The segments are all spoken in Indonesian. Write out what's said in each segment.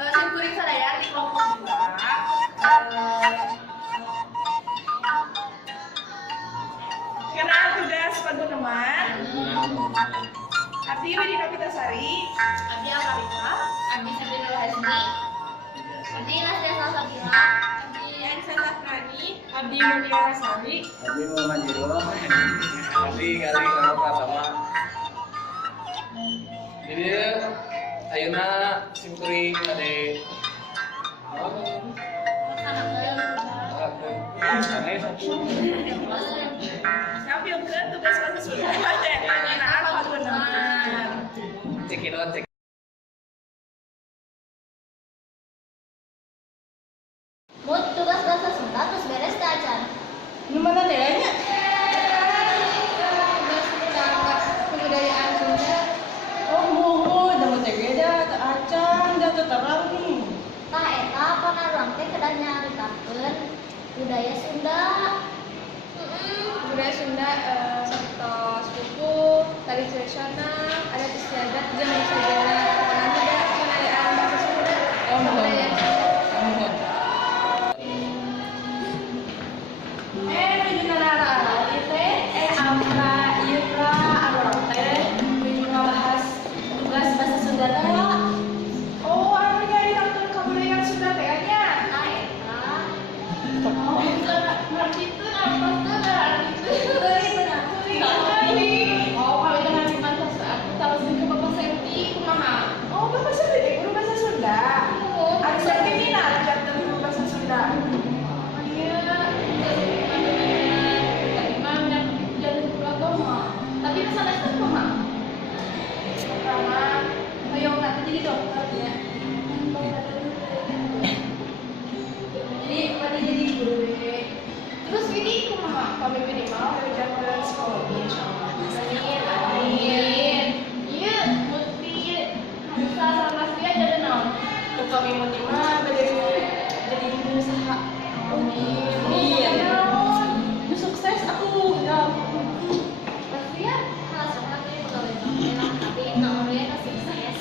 Simkuring sadaya di kelompok 2. Kenal tugas peguneman. Abdi Widya Novitasari. Abdi Alkarifah, Abdi Sabinul Hasni, Abdi Nasria Salsabila, Abdi Anissa Safrani, Abdi Mutiara Sari. Abdi Muhammad Jiro. Abdi Gali Karo Pratama. Jadi ayeuna simkuring ade Ngampilkeun tugas bahasa Sunda teh ngeunaan peguneman. cekidot cek. Mut tugas bahasa Sunda terus beres teh acan. Nu mana nilainya? Tugas Sunda kebudayaan Sunda. Oh, muhun, da teh beda teu acan, da teu terang nih. Tah eta panarang teh kedah nyaritakeun budaya Sunda. Budaya Sunda satos buku, tari tradisional, adat istiadat, jeung sejarah kebudayaan bahasa Sunda. Oh, muhun. Kebudayaan Sunda. Muhun. Menuju nara teh amra ieu ka arurang teh menuju ngabahas tugas bahasa Sunda teh. Oh, anu jadi nonton kebudayaan Sunda teh nya. Tah eta Oh, itu ngerti itu apa tuh itu oh kalau itu nanti bahasa aku tahu sih ke bapak Septi kumaha oh bapak Septi guru bahasa Sunda ada seminar jatuh guru bahasa Sunda iya tapi mana jadi guru agama tapi bahasa dasar kumaha pertama ayo nanti jadi dokter ya jadi pada jadi guru deh. Terus ini kumaha? Kami pilih mau belajar psikologi insyaallah. Amin. Iya, mesti bisa sama dia jadi naon. Kami mau mah jadi pengusaha. Amin. Iya. Sukses aku. Ya. pasti ya hasilnya teh pegawai bank tapi naonnya ka sukses.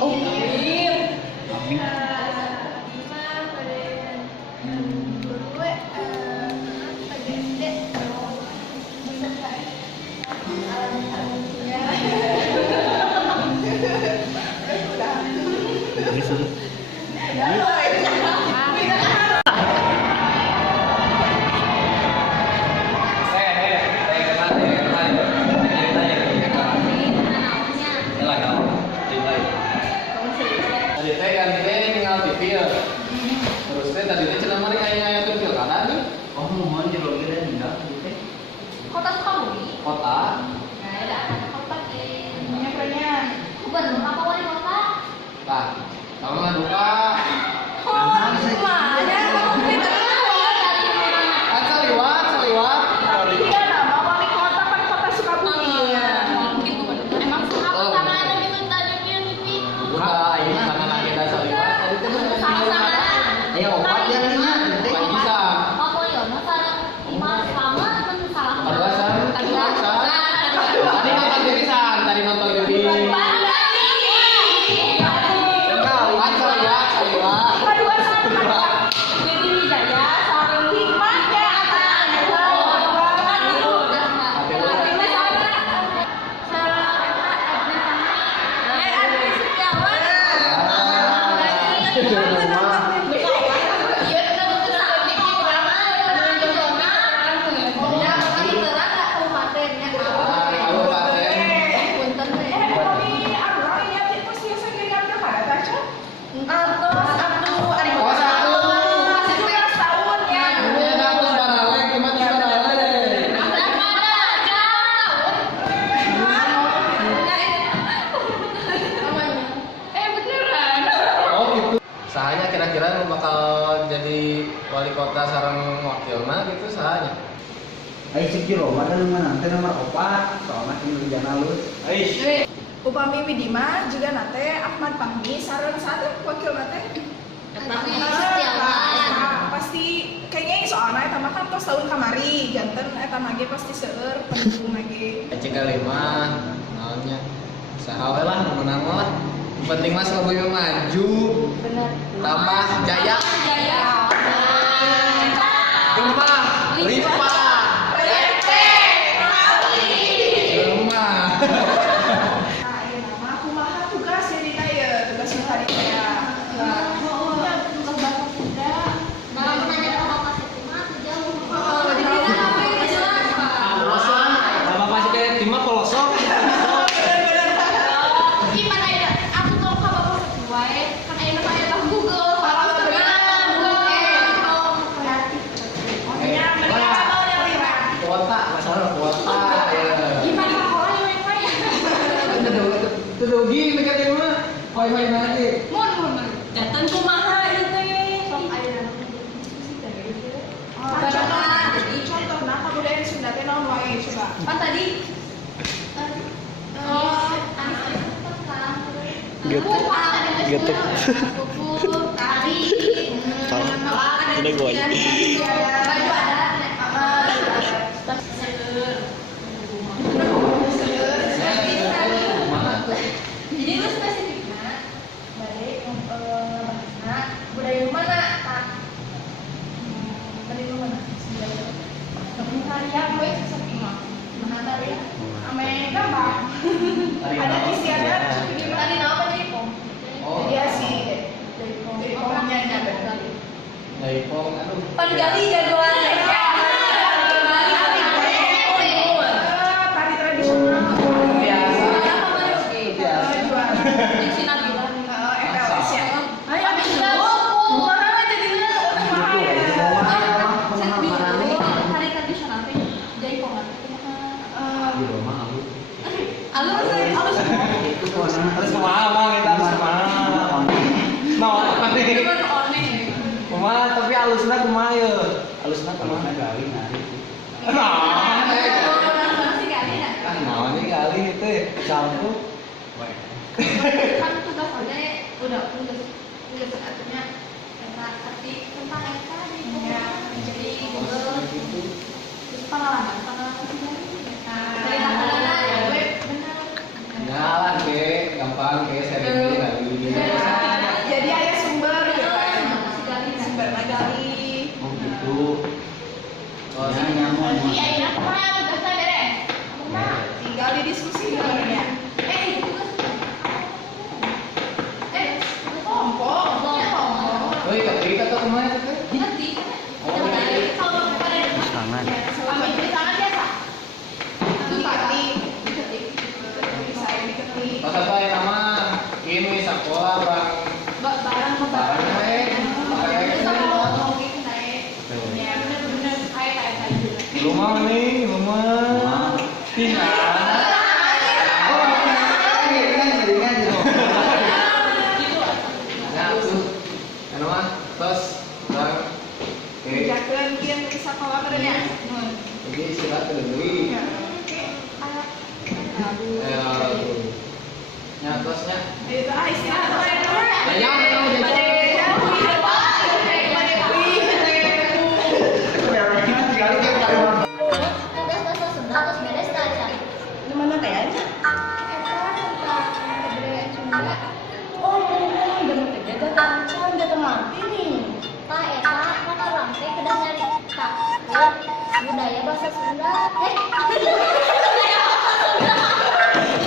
Oh, amin. Tadi teh kan teh tinggal TV ya. Terus teh tadi teh cenah mari aya pilkada nih. Oh, mohon jero ge dan enggak teh. Kota Sukabumi. Kota. Nah, ada anak kota teh. Nyapanya. Gubernur apa wali kota? Tah, kalau ngaduka Oh, gimana? saliwat. Iya, nama wali kota kan kota Sukabumi. Mungkin gubernur. Emang sama sama ada di mentajuknya TV. Buka ini karena lagi ada saliwat. Tadi teh Sama-sama. ayo opat ya nya. Teh bisa. Apa ya? Masa lima sama kan salah. Kaduasan. Tadi nonton TV-san, tadi nonton TV. Kan saliwat. Kedua sama. Jadi Wijaya, Sarung Hikmah ya Sahanya kira-kira nu bakal jadi wali kota sareng wakilna gitu sahanya. Ayo cek di Roma dan mana nanti nomor 4 soalnya ini udah halus. Upami Widima juga nate Ahmad Fahmi sareng satu wakil nate Fahmi Setiawan. pasti kayak pas tahun kamari, janten eta mage pasti seueur pendukung mage. Cek lima, naonnya. Saha we lah menang lah. Yang penting mas lebih maju. Benar. Tambah jaya. Jaya. Gemah, limpah. Gemah. Nah, ieu nama kumaha tugas jadi teh tugas nu hari teh. Nah, Tugas bapak kuda. Nah, aku nanya ke bapak Setima, aku jauh. jadi kita apa yang jelas, Pak? Bapak pasti kayak timah kolosok. Gimana ya? Aku tahu ke bapak Setima, kan ayeuna mah aya Google, kalau sebenarnya kreatif. Ya, mending apa yang lira? Kuota, masalah kuota. Gimana sekolah yang wifi? Itu gini mereka di rumah. Wifi nanti. Mun. Janten kumaha ieu teh? Sok ayeuna. Contoh, nah kebudayaan Sunda teh naon wae coba. Kan tadi Gitu. Tari. Ini gue. Baju adat. jadi lu spesifiknya balik bahasa budaya mana tak tadi lu mana Karya gue sesepi mah. Mana tadi? Ame gambar. Ada istiadat di mana? tadi apa jadi pom Oh, Iya sih. Dari pomnya ada. dari pom, aduh. Penggali jagoan Tari tradisional. Biasa. Biasa. Juara. di Cina bilang FLS ya. ayo bisa Kumaha jadinya? Kumaha ya? hari tradisional teh jadi pom Di rumah aku. alus Terus Kumaha bang, kita harus kumaha. Nah, itu kan aneh kumaha tapi alusna kumaha ya? Alusna kalau kumaha? gali nari. Nah, masih kali ya nah ini kali itu campur. kan tugasannya udah tugas satunya arti tentang eta di jadi Google terus pengalaman dari tangan ya gue benar Ngalah ke, gampang ke sering kali. Jadi ayah sumber gitu kan. masih kali Sumber magali. Oh gitu. Oh, Ya nyamun. Berarti ayeuna kumaha tugasna beres? Tinggal didiskusi sebenarnya. itu tugas Kelompok. oh iya, kita tuh kemana tuh? nanti Kalau pada Tangan. kami beri tangan biasa. Diketik. Bisa diketik. Pas apa ya nama? Ini sekolah bang. Barang Barang Terus aku naik. mau gitu naik. Ya bener-bener kayak juga. Rumah nih, rumah. Tinggal. Oh, ringan gitu. Nah, tuh. Anu mah, terus bang. Oke. Jakeun kieu bisa kawa keren ya. Jadi istirahat dulu. Nyatosnya. Ayo tuh istirahat wae. Ayam, Tugas bahasa Sunda terus beres tak cari. Di mana kayaknya? Eta tentang kebudayaan Sunda. Oh, bener teh jaga tancan, jaga mati nih. Pak eta kan orang teh kedah nyari takut budaya bahasa Sunda.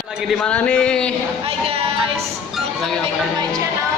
Lagi di mana nih? Hai guys, Lagi back ngapain? on my channel.